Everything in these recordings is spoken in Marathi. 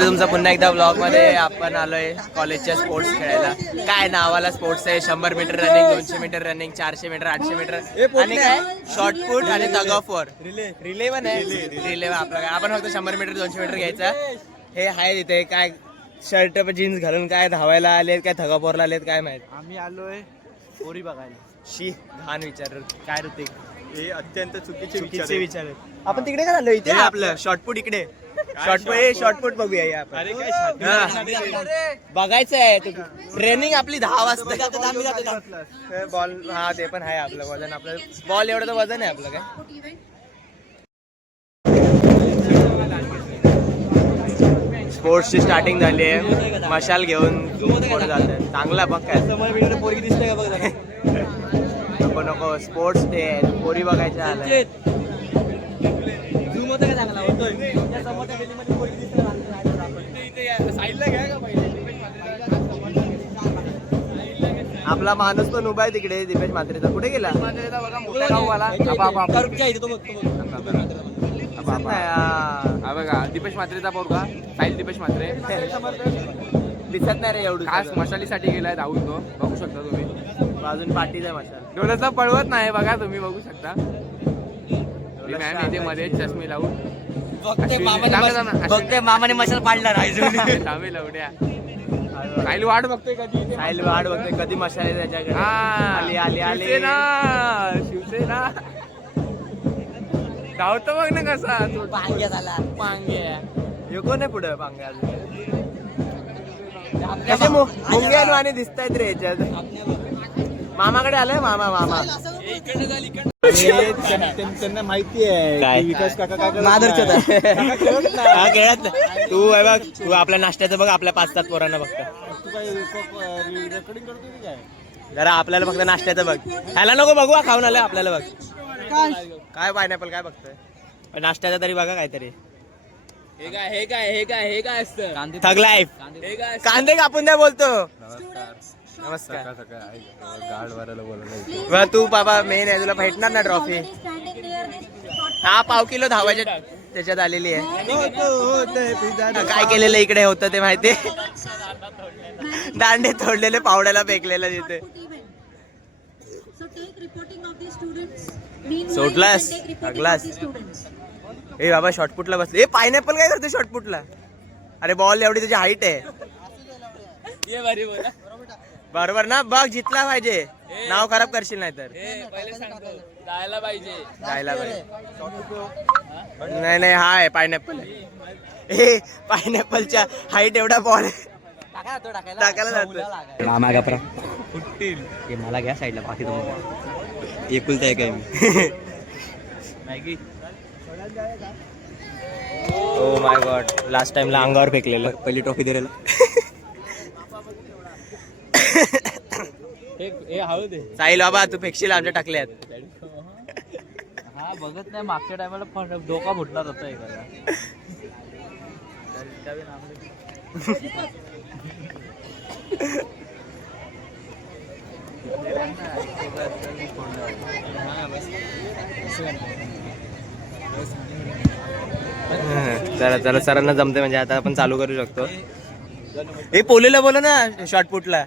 तुमचा पुन्हा एकदा ब्लॉग मध्ये आपण आलोय कॉलेजच्या स्पोर्ट्स खेळायला. काय नावाला स्पोर्ट्स आहे, 100 metre running, 200 metre running, 400 metre, 800 metre आणि काय शॉर्टपुट आणि टग ऑफ वॉर, रिले पण आहे. रिले आपला काय, आपण फक्त 100 मीटर 200 मीटर घ्यायचा. हे आहे तिथे काय शर्ट जीन्स घालून काय धावायला आलेत, काय टग ऑफ वॉरला आलेत काय माहित. आम्ही आलोय पोरी बघायला. शी घाण विचार काय ऋतिक, हे अत्यंत चुकीचे विचार आहेत. आपण तिकडे काय आलो, इथे आपलं शॉर्टपुट इकडे शॉर्टपुट बघूया आपण. अरे काय बघायचं आहे ट्रेनिंग आपली 10 वाजता. बॉल हा ते पण आहे आपलं वजन, आपलं बॉल एवढं तर वजन आहे आपलं काय. स्पोर्ट्सची स्टार्टिंग झाली आहे, मशाल घेऊन पुढे जात आहे. चांगला बघ काय पोरगी दिसते का बघ. नको नको स्पोर्ट्स डे आहे, पोरी बघायच्या आल्या. आपला माणूस पण उभा आहे तिकडे, दिपेश म्हात्रेचा. कुठे गेला? बघा दीपेश म्हात्रेचा पोरगा साहिल दीपेश म्हात्रे दिसत नाही रे एवढं. खास मशालीसाठी गेलाय धावून, तो बघू शकता तुम्ही. अजून पाठीच आहे मशाल, डोळ्याचा पळवत नाही बघा तुम्ही, बघू शकता. मॅम इथे मध्ये चष्मे लावून बघते मामाने मशाल पाडला थांबे लवड्या. साहिल वाट बघतोय कधी, साहिल वाट बघतोय कधी मशाल आहे त्याच्याकडे. आली आली आली शिवसेना धावतो बघ ना कसा. पांग्या झाला पांग्या. कोण आहे पुढे पांग्या? कसे मुंग्या आणि दिसत आहेत रे याच्यात. मामाकडे आलाय मामा. मामा त्यांना माहिती आहे काय? विकास काका काय खेळत तू आहे बघ, तू आपल्या नाश्त्याचं बघ, आपल्या 5-7 पोरांना बघता. रेकॉर्डिंग करतो की काय? जरा आपल्याला फक्त नाश्त्याचं बघ. ह्याला नको बघू, खाऊन आलं आपल्याला बघ. काय पायनॅपल काय बघतोय? नाश्त्याचा तरी बघा काहीतरी. हे काय असतं? थग लाईफ कांदे कापून द्या बोलतो. नमस्कार. तू बाबा मेन आहे, तुला भेटणार ना ट्रॉफी. हा 1/2 किलो धावायच्या त्याच्यात आलेली आहे. काय केलेलं इकडे होतं ते माहिती, दांडे तोडलेले पावड्याला फेकलेलं तिथे. सोडलास लागलास. ए बाबा शॉर्टपुटला बसले. ए पायनॅपल काय करते शॉर्टपुटला? अरे बॉल एवढी तुझी हाईट आहे. बरोबर ना, बघ जितला पाहिजे, नाव खराब करशील नाही तर. जायला पाहिजे. नाही नाही हा आहे पायनॅपल. ए पायनॅपलच्या हाईट एवढा बॉल टाकायला जातो. मामा गपरा हे मला घ्या साईडला, बाकी तुम्हाला एकुलता आहे काय मी. Maggie. Oh my god, last टाइमला अंगावर फेकलेलं. पहिली ट्रॉफी दे. साहिल बाबा तू फेकशील आमच्या टाकल्यात. हा बघत नाही, मागच्या टायमाला डोका फुटला होता एखादा. चला चला सरांना जमते म्हणजे आता आपण चालू करू शकतो. हे पोलीला बोला ना शॉर्टपुटला.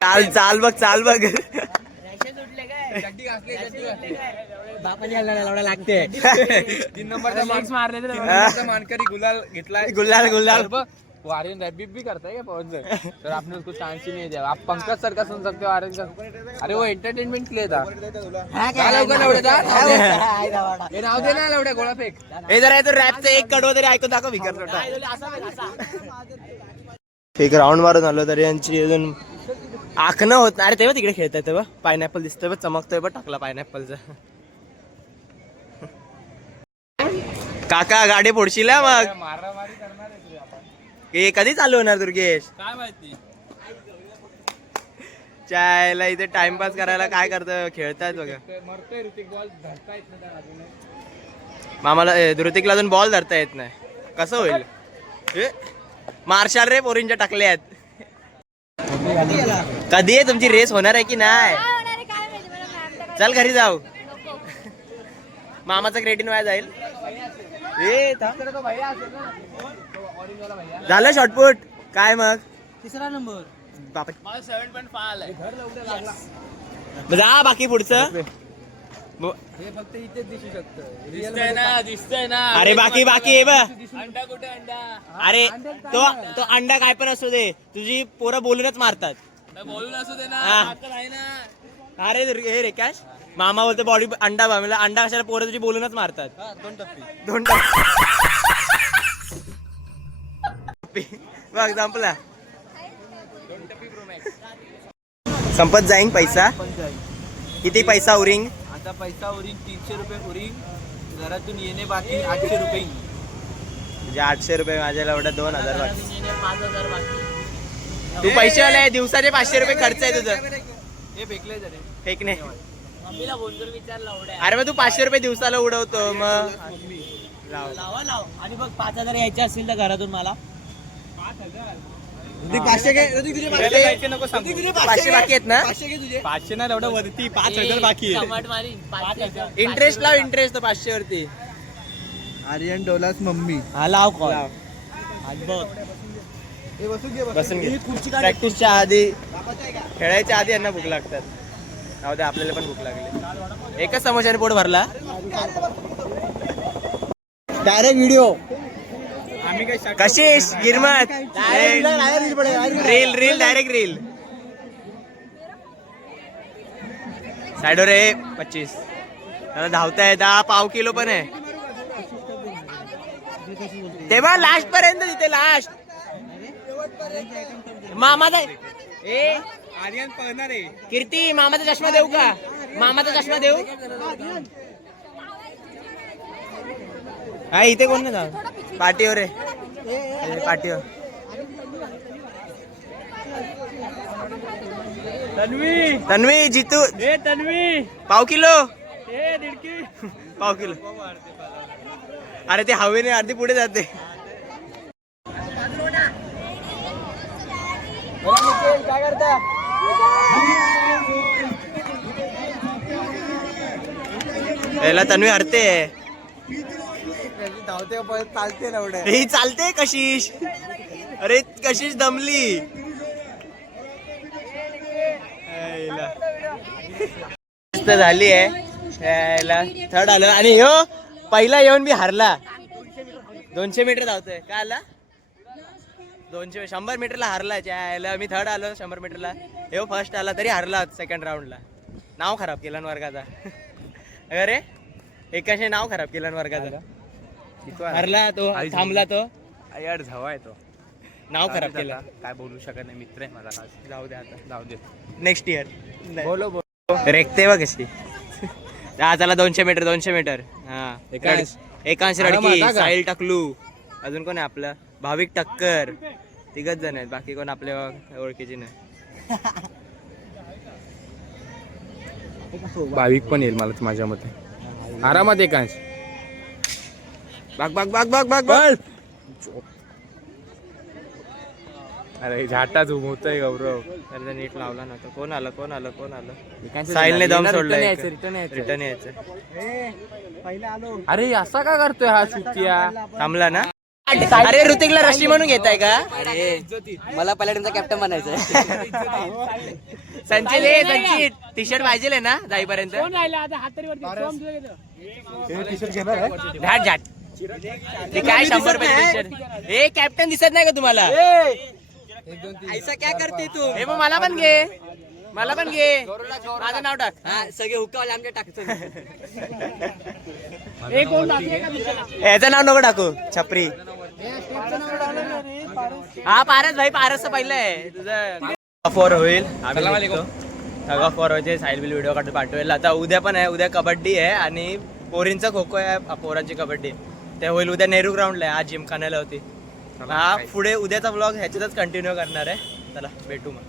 चाल चाल बघ चाल बघ. लागते 3 नंबरचा मार्क्स मारले मानकरी गुलाल घेतलाय. गुलाल गुलाल आर्यन रैबिब भी करता है क्या पवन सर? सर आपने उसको चांस ही नहीं दिया. आप पंकज सर का सुन सकते हो, आर्यन का. अरे वो एंटरटेनमेंट के लिए था. हे नाव दे ना लवड्या, गोळा फेक. हे जरा रॅपचं एक कडवं तरी ऐकून दाखव विकर. एक राऊंड मारून आलो तरी यांची अजून आखणं होत नाही. अरे तेव्हा तिकडे खेळताय तेव्हा पायनॅपल दिसतोय बघ, चमकतोय बघ टाकला पायनॅपलचा. काका गाडी फोडशील मग. मारामारी करणार आहे हे कधी चालू होणार दुर्गेश काय माहिती. चायला इथे टाइमपास करायला काय करतोय, खेळतायत बघा. मरतोय ऋतिक, बॉल धरता येत नाही. मामाला ऋतिकला अजून बॉल धरता येत नाही, कसं होईल? मार्शाल रे पोरींच्या टाकले आहेत. कधी आहे तुमची रेस होणार आहे की नाही? चल घरी जाऊ. मामाचं क्रेडिट वाया जाईल. ए थांब. झालं शॉर्टपुट काय मग? तिसरा नंबर. बापा मला 7.5 आलाय. जा बाकी पुढचं. हे फक्त इथेच दिसू शकतं. दिसतंय ना. अरे बाकी आहे बघ. अंडा कुठे अंडा? अरे तो अंडा काय पण असू दे, तुझी पोरं बोलूनच मारतात. बोलून असू दे ना. हा. ताकद आहे ना. अरे हे रे कॅश मामा बोलतो बॉडी अंडा बा म्हणजे अंडा कशाला पोरं तुझी बोलूनच मारतात. 2 टप्पी बघ संपला. संपत जाईन पैसा. किती पैसा उरिंग? आता पैसा उरिंग 300 रुपये उरिंग. घरातून येणे बाकी 800 रुपये. म्हणजे 800 रुपये माझ्याला एवढा 2000 बाकी. तू पैसे आले दिवसाचे 500 रुपये खर्च आहे तुझं. हे फेकले जरे. फेकणे. मम्मीला बोलतो विचारला उड्या. अरे मग तू 500 रुपये दिवसाला उडवतो मग. लावा आणि बघ 5000 यायचे असतील तर घरातून मला 500 बाकी आहेत ना? 500 ना एवढं वरती 5000 बाकी टमाट मारीन. इंटरेस्ट लाव इंटरेस्ट तो 500 वरती. आर्यन डोलास मम्मी. हा लाव कॉल. बसून घे. प्रॅक्टिसच्या आधी खेळायच्या आधी यांना भूक लागतात. जाऊ दे आपल्याला पण भूक लागली. एकच समोशाने पोट भरला. Direct video. कशिश गिरमत रील डायरेक्ट रील. साइडवर आहे 25. त्याला धावताय 10 पाव किलो पण आहे. तेव्हा लास्ट पर्यंत तिथे लास्ट मामाचा आर्यन पळणार आहे. कीर्ती मामाचा चष्मा देऊ का? मामाचा चष्मा देऊ. हा इथे कोण नाही पाठीवर आहे. पाठीवर तन्वी जितू. तन्वी पाव किलो. 1.5 पाव किलो. अरे ते हवेने अर्धी पुढे जाते. काय करता? याला तन्वी हरते. धावते चालते ना एवढं. ही चालते कशिश. अरे कशिश दमली. मस्त झाली आहे. थर्ड आलं आणि ह्यो पहिला येऊन बी हारला. 200 मीटर धावतोय काय आला 100 मीटरला हारला. यायला मी थर्ड आलो 100 मीटरला. ह्यो फर्स्ट आला तरी हारला सेकंड राऊंडला. नाव खराब केलं ना वर्गाचा. अरे एकाशे नाव खराब केलं ना वर्गाचा. हरला तो थांबला तो. यार झावा आहे तो. नाव खराब केलं. काय बोलू शकत नाही. मित्र आहे मला. जाऊ दे आता. जाऊ दे. नेक्स्ट इयर बोलो रेखते बघ कशी. हा चला 200 मीटर. हा एकांश रडकी साहिल टकलू. अजून कोण आहे आपलं भाविक टक्कर. 3 जण आहेत. बाकी कोण आपल्या ओळखीची नाही. भाविक पण येईल मला माझ्या मते. आरामात एकांश. बघ अरे झाटा झुमवतोय गौरव. अरे नीट लावला ना तो. कोण आलं साहिलने दम सोडला. रिटर्न यायचं. अरे असा का करतोय हा सुट्टिया. थांबला ना. अरे ऋतिकला रशी म्हणून घेताय का? मला पहिल्या टीमचा कॅप्टन बनायचं. संचित टी शर्ट पाहिजे ना जाईपर्यंत. झाट ते काय 100 रुपये टी शर्ट. हे कॅप्टन दिसत नाही का तुम्हाला? ऐसा क्या करते तू? हे मग मला पण घे. माझं नाव टाक. सगळे हुक्कावाले आमच्या टाकतो. याचं नाव नको टाकू. छपरी. हा पारस भाई. पारस पहिलं आहे तुझं. फॉर होईल. सगळं फॉर व्हायचे. साईल बिल व्हिडिओ काढून पाठवेल. आता उद्या पण आहे. उद्या कबड्डी आहे आणि पोरींचा खो खो आहे. पोरांची कबड्डी ते होईल उद्या. नेहरू ग्राउंडला आहे. आज जिमखान्याला होती. हा पुढे उद्याचा ब्लॉग ह्याच्यातच कंटिन्यू करणार आहे. चला भेटू मग.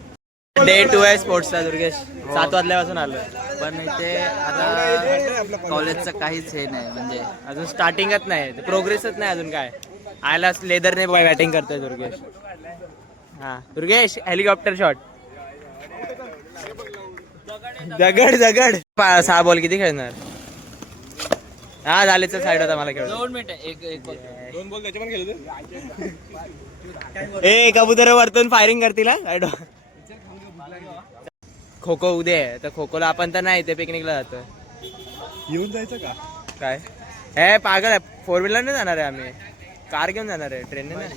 डे 2 आहे स्पोर्ट्सचा. दुर्गेश 7 वाजल्यापासून आलो. पण इथे आता कॉलेजचं काहीच हे नाही. म्हणजे अजून स्टार्टिंगच नाही. प्रोग्रेसच नाही अजून. काय आयला लेदरने बॅटिंग करतोय दुर्गेश. हा दुर्गेश हेलिकॉप्टर शॉट. दगड दगड 6 बॉल किती खेळणार? हा झाले तर साईड होता मला खेळ. 2 मिनिटं एक दोन बॉल त्याच्या पण खेळतो. ए कबूतर वरतून फायरिंग करतील हा. खो खो उद्या आहे तर खो खोला आपण तर नाही ते पिकनिकला जातो. येऊन जायचं का? काय हे पागल आहे. 4 व्हीलरने जाणार आहे आम्ही. कार घेऊन जाणार आहे ट्रेनने नाही.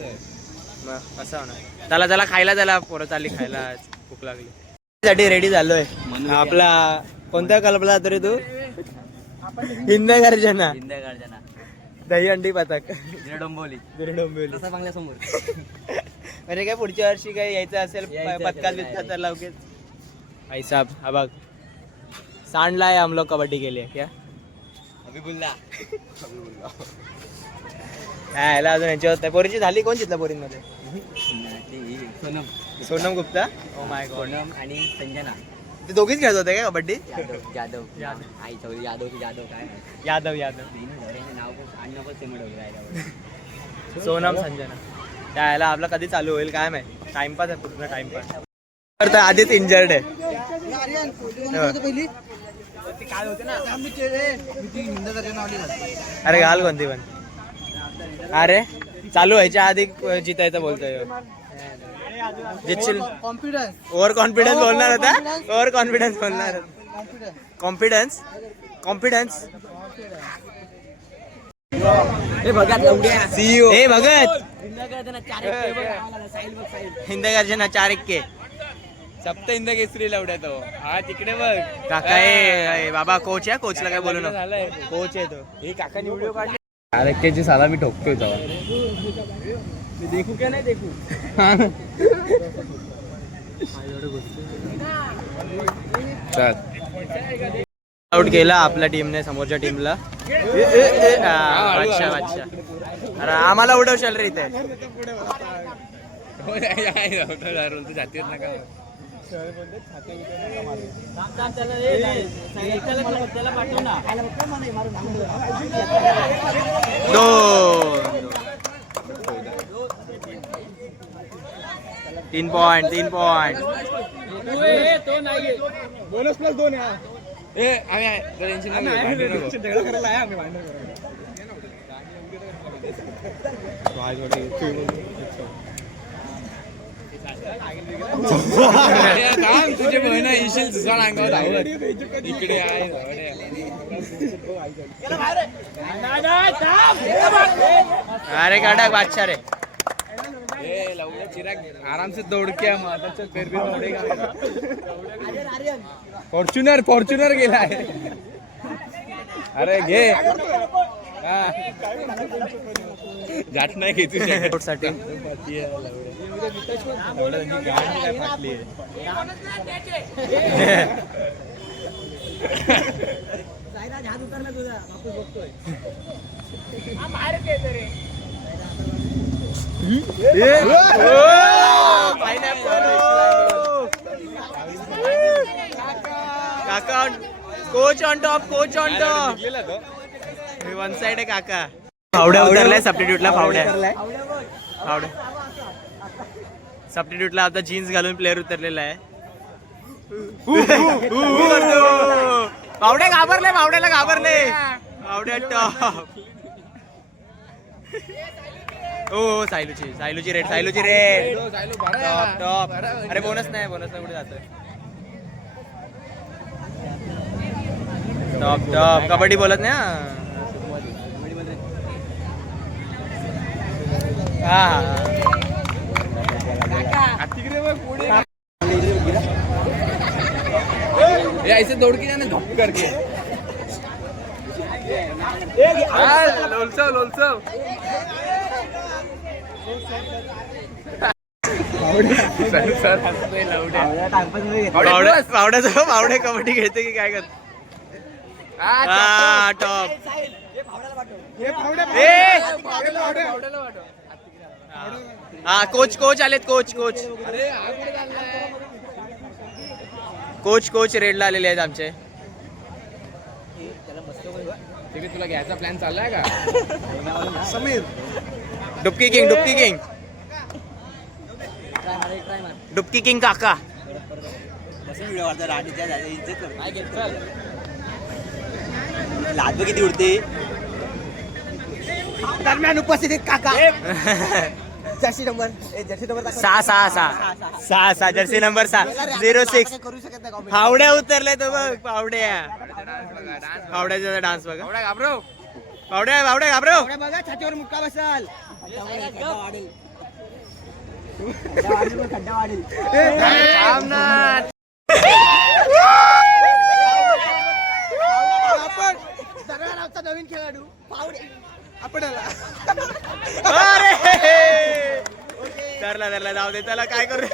मग असं होणार. त्याला त्याला खायला त्याला पोरं चालली खायला भूक लागली साठी रेडी झालोय. आपला कोणत्या कल्पना तरी तू हिंद गर्जना दही अंडी पथक डोंबोली डोंबिवली. समोर म्हणजे काय पुढच्या वर्षी काही यायचं असेल पथकात बितकात तर लवकर. भाई साहब हा बघ सांडला आहे हम लोग कबड्डी के लिए क्या हबीबुल्ला याला अजून यांच्यावर पोरीची झाली. कोण जितला पोरींमध्ये? Sonam Sonam Gupta. Oh my god. Sonam आणि संजना ते दोघीच खेळत होते का कबड्डी? जाधव आई चौधरी यादव काय यादव यादव नाव आणि नको सेम डोगरा सोनम संजना. त्याला आपला कधी चालू होईल काय माहिती. टाइमपास आहे पूर्ण टाइमपास. तर आधीच इंजर्ड आहे. अरे घाल कोणती पण. अरे चालू व्हायच्या आधी जितायचं बोलतोय. जितशील. कॉन्फिडन्स ओव्हर कॉन्फिडन्स बोलणार होता. ओव्हर कॉन्फिडन्स बोलणार. Confidence confidence. हे बघा एवढ्या सीईओ हे भगत हिंद गर्जना 4-1 सप्त हिंद केसरी लावड्या तो. हा तिकडे बघ काका ए बाबा कोच आहे. कोचला काय बोलू नका. झालंय. कोच आहे तो. हे काकांनी व्हिडिओ काढले. 4-1 साला मी ठोकतोय तेव्हा. देखू क्या नाही देखू. आउट केला आपल्या टीमने समोरच्या टीमला. अच्छा अच्छा. अरे आम्हाला उडवशाल रे इथे. जातीत नका. तीन पॉइंट. बोनस प्लस 2 आहे. ए आम्ही टेन्शन तुझे बहिण येशील दुसरा अंगावर धावत इकडे आहे. अरे काढा बादशाह रे. चिराग आराम से दौड़ के फिर भी दौड़ेगा. फॉर्च्युनर गेला आहे. अरे घे जात नाही घेतो साठी. काका coach on top. One side आहे काका. फावड्या उतरलाय सबस्टिट्यूटला. फावड्या सबस्टिट्यूटला आता जीन्स घालून प्लेअर उतरलेला आहे. फावड्या घाबरले. फावड्याला घाबरले. फावड्या टॉप. हो सायलूची रेड. टॉप. अरे बोनस नाही कुठे जातोय. टॉप कबड्डी बोलत नाही हा. ऐसे दौड़ के जाना धप करके. लोलसव फावड्या कबड्डी खेळते की काय करत. टॉप. हा कोच आलेत. कोच रेडला आलेले आहेत आमचे. तुला घ्यायचा प्लॅन चाललाय का? समीर डुबकी किंग काका. व्हिडिओ वाढतात राणीच्या इज्जत कर काय घेत चल लादबं किती उडते दरम्यान उपस्थित काका जर्सी नंबर सहा जर्सी नंबर 06 करू शकत नाही comment. फावड्या उतरले तो बघ फावड्या फावड्याचा डान्स बघा एवढा घाबरो फावड्या घाबरो एवढं बघा छातीवर मुक्का बसाल खड्डा वाढेल आपण दरम्यानचा नवीन खेळाडू फावडे आपण धरला जाऊ दे त्याला काय करू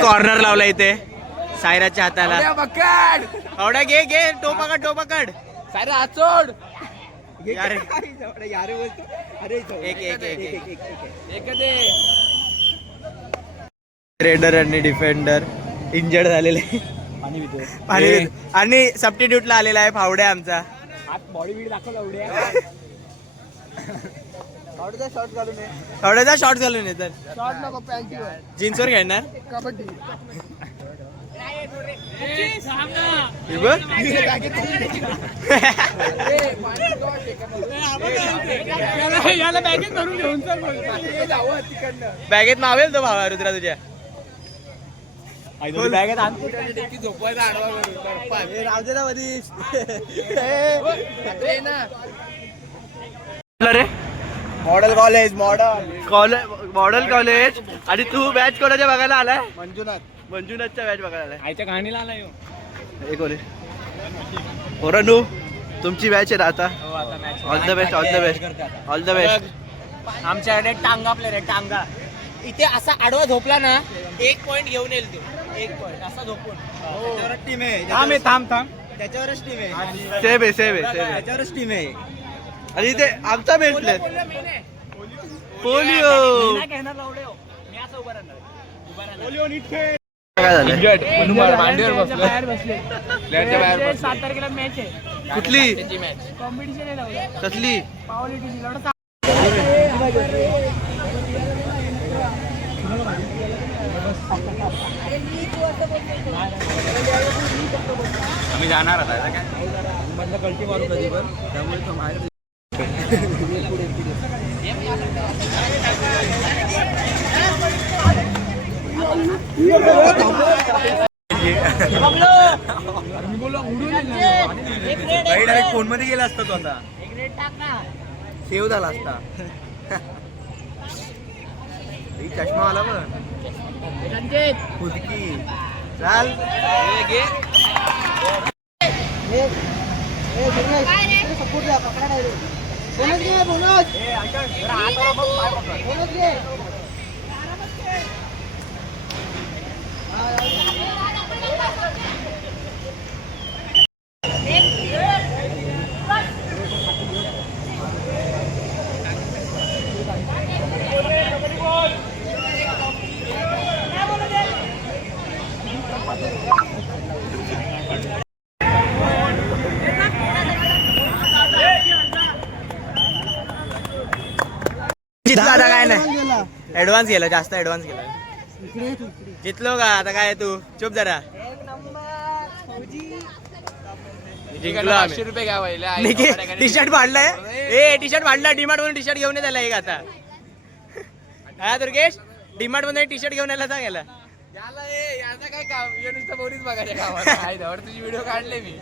कॉर्नर लावला इथे सायराच्या हाताला पकड फावड्या घे टो पकड सारे हात सोड यार यार बोलतो अरे एक दे रेडर आणि डिफेंडर इंजर्ड झालेले पाणी पितो पाणी आणि सबस्टिट्यूटला आलेला आहे फावड्या आमचा हात बॉडी बीड दाखवला एवढ्या फावड्याचा शॉट घालून फावड्याचा शॉट घालून येतात शॉट नको पॅन्टीवर जीन्सवर खेळणार कबड्डी हे बघ. याला बॅगेत भरून घेऊन चल बॅगेत मावेल तो भावा रुद्रा तुझ्या बॅगेत आणतो झोपवायचा आडवा करून रावजेला मधीच रे मॉडेल कॉलेज आणि तू मॅच कोणाच्या बघायला आलाय मंजुनाथच्या मॅच बघायला आलाय आईच्या कहाणीला आला पोरांनो तुमची मॅच आहे ना आता हो आता मॅच ऑल द बेस्ट आमच्याकडे टांगा प्लेअर आहे टांगा इथे असा आडवा झोपला ना 1 पॉइंट घेऊन येईल तो 1 पॉइंट असा झोपून त्याच्यावरच टीम आहे थांब त्याच्यावरच टीम आहे सेम आहे त्याच्यावरच टीम आहे आणि ते आमचा मेन प्लेअर पोलिओ काय झालं मांडीवर बसले प्लेअरच्या बाहेर 7 तारखेला मॅच आहे कुठली त्याची मॅच कॉम्पिटिशन आहे लावलं कसली पावली आम्ही जाणार आता काय मधलं कल्टी मारू कधी पण त्यामुळे तो बाहेर डायरेक्ट फोन मध्ये गेला असता तो आता सेव्ह झाला असता चष्मा आला बघ खुदकी चाल जितला आता काय नाही ऍडव्हान्स गेला जास्त ऍडव्हान्स गेला जितलो का आता काय तू चुप जरा जिंकलो आम्ही. 500 रुपये घ्यावा टी शर्ट फाडलाय ए टी शर्ट फाडला डीमार्ट मधून टी शर्ट घेऊन यायला एक आता हा दुर्गेश डीमार्ट मध्ये टी शर्ट घेऊन यायला सांगायला याचा काय काम हे नुसतं बोरीच बघायच्या गावात आहे त्यावर तुझी व्हिडिओ काढले मी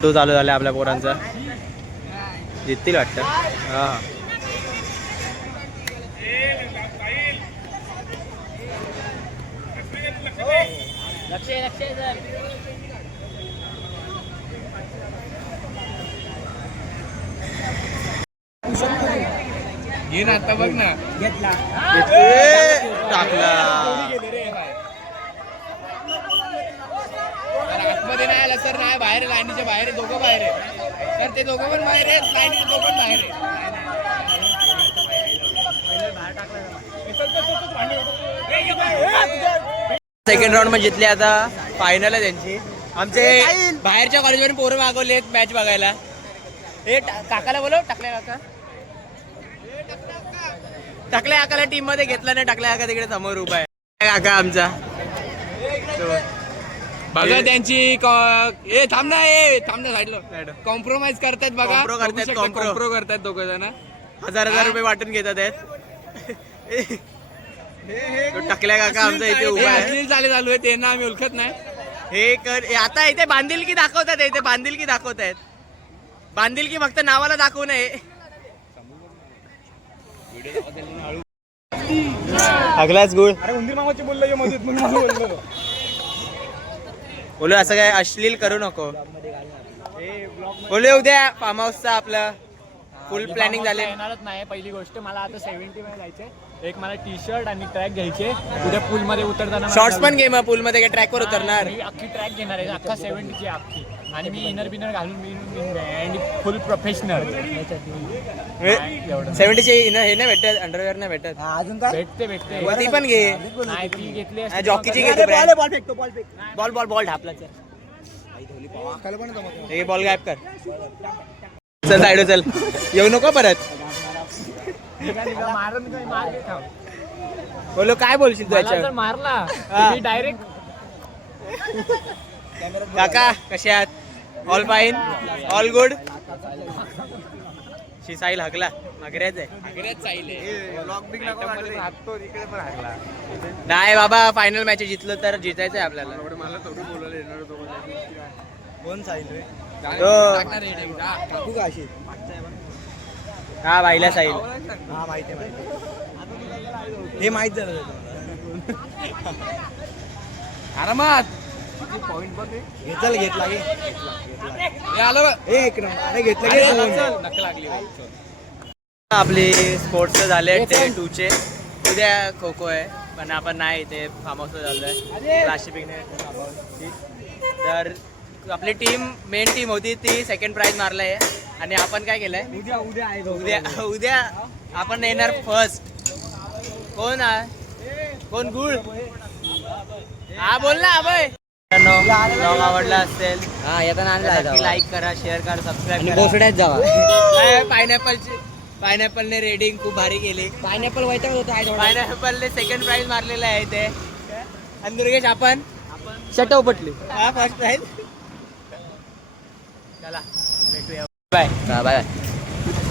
तो चालू झाला आपल्या पोरांचा जिततील वाटतं हा घे ना आता बघ ना घेतला टाकला मध्ये नाही आला सर नाही बाहेर लाईनीच्या बाहेर आहे, दोघं बाहेर आहे सर ते दोघं पण बाहेर आहेत लाईनीचे दोघं पण बाहेर आहे सेकंड राऊंड मध्ये जितले आता फायनल आहे त्यांची. आमचे बाहेरच्या कॉलेजवरून पोरं मागवले मॅच बघायला. हे काकाला बोलव टाकल्या काका. टाकल्या काकाला टीम मध्ये घेतला नाही. टाकल्या काका तिकडे समोर उभा आहे. काका आमचा बघा त्यांची ए थांब ना साईडला कॉम्प्रोमाइज करतायत बघा Compro करतायत, compro. कॉम्प्रो करतायत दोघं जण 1000 रुपये वाटून घेतात आहेत. तो टाकल्या काका आमचा इथे उभा आहे. अश्लील चालू आहे त्यांना आम्ही ओळखत नाही हे कर आता इथे बांधिलकी दाखवतात. इथे बांधिलकी दाखवतायत. बांधिलकी फक्त नावाला दाखवू नये. अगलाच गुळ अरे उंदीर मामाची बोललो मध्ये बोललो बोलू असं काय अश्लील करू नको. बोलू उद्या फार्म हाऊसचा आपलं फुल प्लॅनिंग झाले. येणारच नाही. पहिली गोष्ट मला आता 70 मध्ये जायचंय. एक मला टी शर्ट आणि ट्रॅक घ्यायचे. उद्या पूल मध्ये उतरताना शॉर्ट्स पण घे मग. पूल मध्ये काय ट्रॅकवर उतरणार. मी अख्खी ट्रॅक घेणार आहे अख्खा 70ची अख्खी. आणि मी इनर बिनर घालून आणि फुल प्रोफेशनल 70चे हे नाही भेटत. अंडरवेअर नाही भेटत. अजून काय भेटते मग ती पण घे. नाही ती घेतली असती. जॉकीची घे. बॉल फेकतो बॉल फेक बॉल बॉल बॉल ढापला. खाली पण जमत हे बॉल गायब कर. चल साईड चल. येऊ नको परत. मारून मार घेत आहो. बोलो काय बोलशील तू मला जर याच्यावर. मारला हा. मी डायरेक्ट काका कसे आहात. All fine all good. Sahil हकला अग्र्याच आहे. नाही बाबा फायनल मॅच जितलो तर जितायचं आहे आपल्याला. कोण साहिल रे तो तू का अशी हा बाईला साहिल. हा माहिती आहे हे माहित झालं आरामात घेतला घेतला घे हे आलं बघ. एक नंबर अरे घेतलं घे नक्की लागली आपली स्पोर्ट्स झाले डे 2 चे. उद्या खो खो आहे पण आपण नाही ते फार्म हाऊसला चाललोय क्लास पिकनिक. तर आपली टीम मेन टीम होती ती सेकंड प्राइज मारलाय. आणि आपण काय केलंय उद्या उद्या आहे उद्या उद्या आपण येणार फर्स्ट. कोण आहे कोण गुळ हा बोल ना अभय. ब्लॉग आवडला असेल हा येताना नक्की लाईक करा शेअर करा सबस्क्राईब करा. बोसड्यात जावा पायनॅपलने रेडिंग खूप भारी केली. पायनॅपल व्हायचा होता पायनॅपलने सेकंड प्राइज मारलेला आहे ते. आणि दुर्गेश आपण शटव पटली हा फर्स्ट प्राइज. चला भेटूया बाय बाय